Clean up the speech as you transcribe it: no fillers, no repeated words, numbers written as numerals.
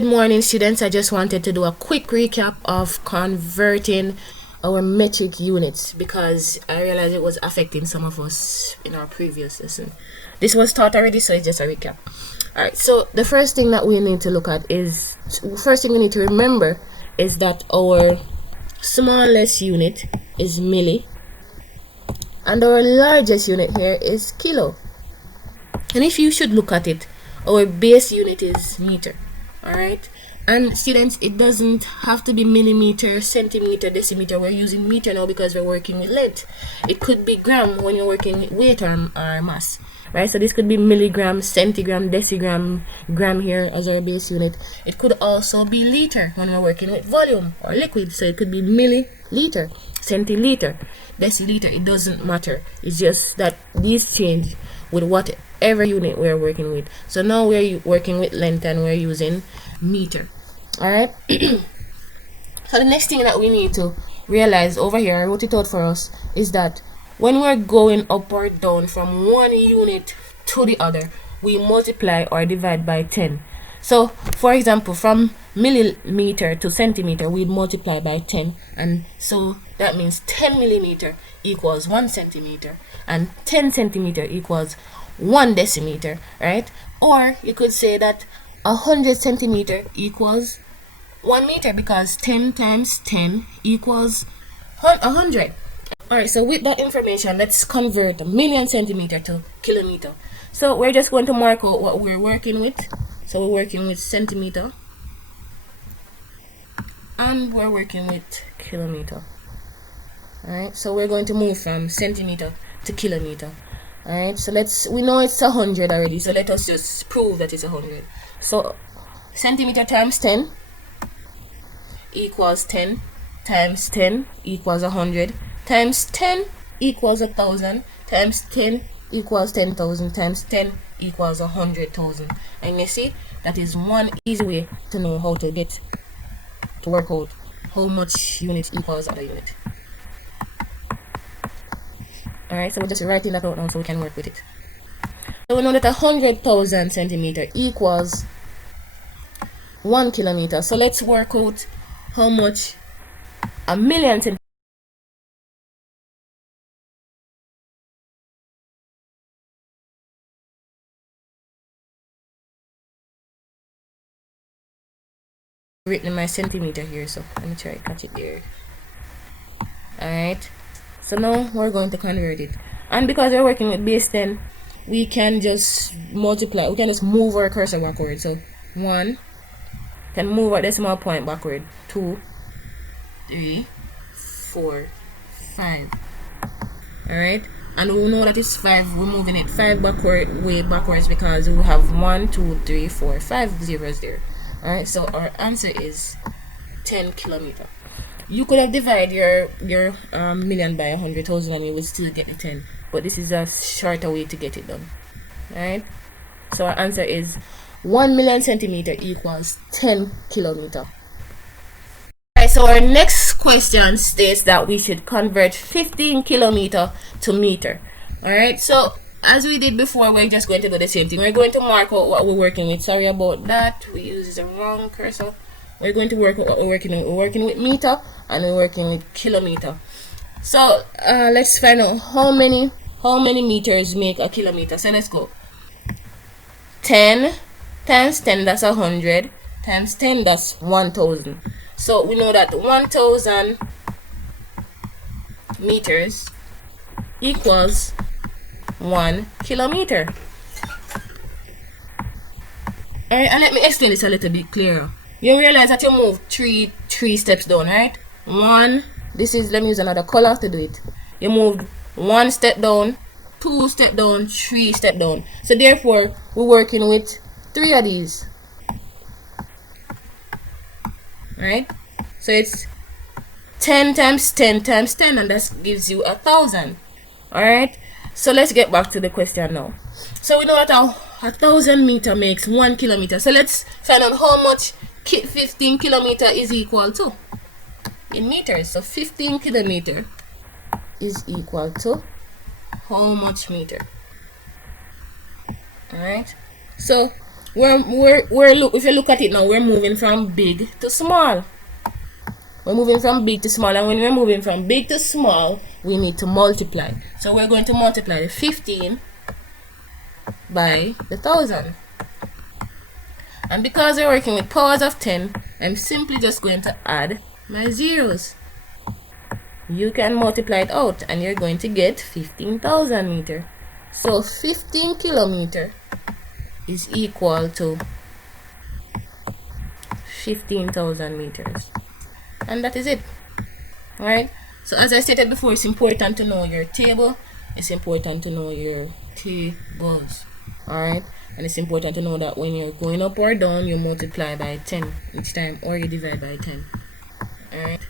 Good morning, students. I just wanted to do a quick recap of converting our metric units because I realized it was affecting some of us in our previous lesson. This was taught already, so it's just a recap. Alright, so the first thing that we need to look at is, first thing we need to remember is that our smallest unit is milli and our largest unit here is kilo. And if you should look at it, our base unit is meter. Alright, and students, it doesn't have to be millimeter, centimeter, decimeter. We're using meter now because we're working with length. It could be gram when you're working with weight or mass, right? So this could be milligram, centigram, decigram, gram here as our base unit. It could also be liter when we're working with volume or liquid. So it could be milliliter, centiliter, deciliter. It doesn't matter. It's just that these change with whatever unit we're working with. So now we're working with length and we're using meter. Alright. So the next thing that we need to realize over here, I wrote it out for us, is that when we're going up or down from one unit to the other, we multiply or divide by 10. So for example, from millimeter to centimeter, we multiply by 10, and so that means 10 millimeter equals 1 centimeter and 10 centimeter equals 1 decimeter, right? Or you could say that 100 centimeter equals 1 meter because 10 times 10 equals 100. Alright, so with that information, let's convert a million centimeter to kilometer. So we're just going to mark out what we're working with. So we're working with centimeter and we're working with kilometer. Alright, so we're going to move from centimeter to kilometer. Alright, so we know it's 100 already, so let us just prove that it's 100. So centimeter times 10 equals 10 times 10 equals 100 times 10 equals 1,000 times 10 equals 10,000 times 10 equals 100,000. And you see, that is one easy way to know how to work out how much unit equals other unit. Alright, so we're just writing that out now so we can work with it. So we know that 100,000 centimeter equals 1 kilometer. So let's work out how much a million centimeter written in my centimeter here, so let me try to catch it there. Alright, so now we're going to convert it, and because we're working with base 10, we can just multiply, we can just move our cursor backward. So 1 can move our decimal point backward, 2, 3, 4, 5. Alright, and we know that it's 5, we're moving it 5 backward, way backwards, because we have 1, 2, 3, 4, 5 zeros there. Alright, so our answer is 10 kilometer. You could have divided your million by 100,000 and you would still get the 10, but this is a shorter way to get it done. Alright, so our answer is 1 million centimeter equals 10 kilometer. Alright, so our next question states that we should convert 15 kilometer to meter. Alright, so as we did before, we're just going to do the same thing. We're going to mark out what we're working with. Sorry about that, we used the wrong cursor. We're going to work with what we're working with. We're working with meter and we're working with kilometer. So let's find out how many meters make a kilometer. So let's go. 10 times 10, that's 100, times 10, that's 1,000. So we know that 1,000 meters equals 1 kilometer. Alright, and let me explain this a little bit clearer. You realize that you move three steps down, right? One, this is, let me use another color to do it. You moved 1 step down, 2 step down, 3 step down. So therefore, we're working with 3 of these. Right? So it's 10 times 10 times 10, and that gives you 1,000. Alright? So let's get back to the question now. So we know that 1,000 meter makes 1 kilometer. So let's find out how much 15 kilometer is equal to in meters. So 15 kilometer is equal to how much meter? Alright, so If you look at it now, we're moving from big to small. We're moving from big to small, and when we're moving from big to small, we need to multiply. So we're going to multiply the 15 by the 1000. And because we're working with powers of 10, I'm simply just going to add my zeros. You can multiply it out and you're going to get 15,000 meters. So 15 kilometers is equal to 15,000 meters. And that is it. Alright? So as I stated before, it's important to know your table. It's important to know your tables. Alright? And it's important to know that when you're going up or down, you multiply by 10 each time, or you divide by 10. Alright?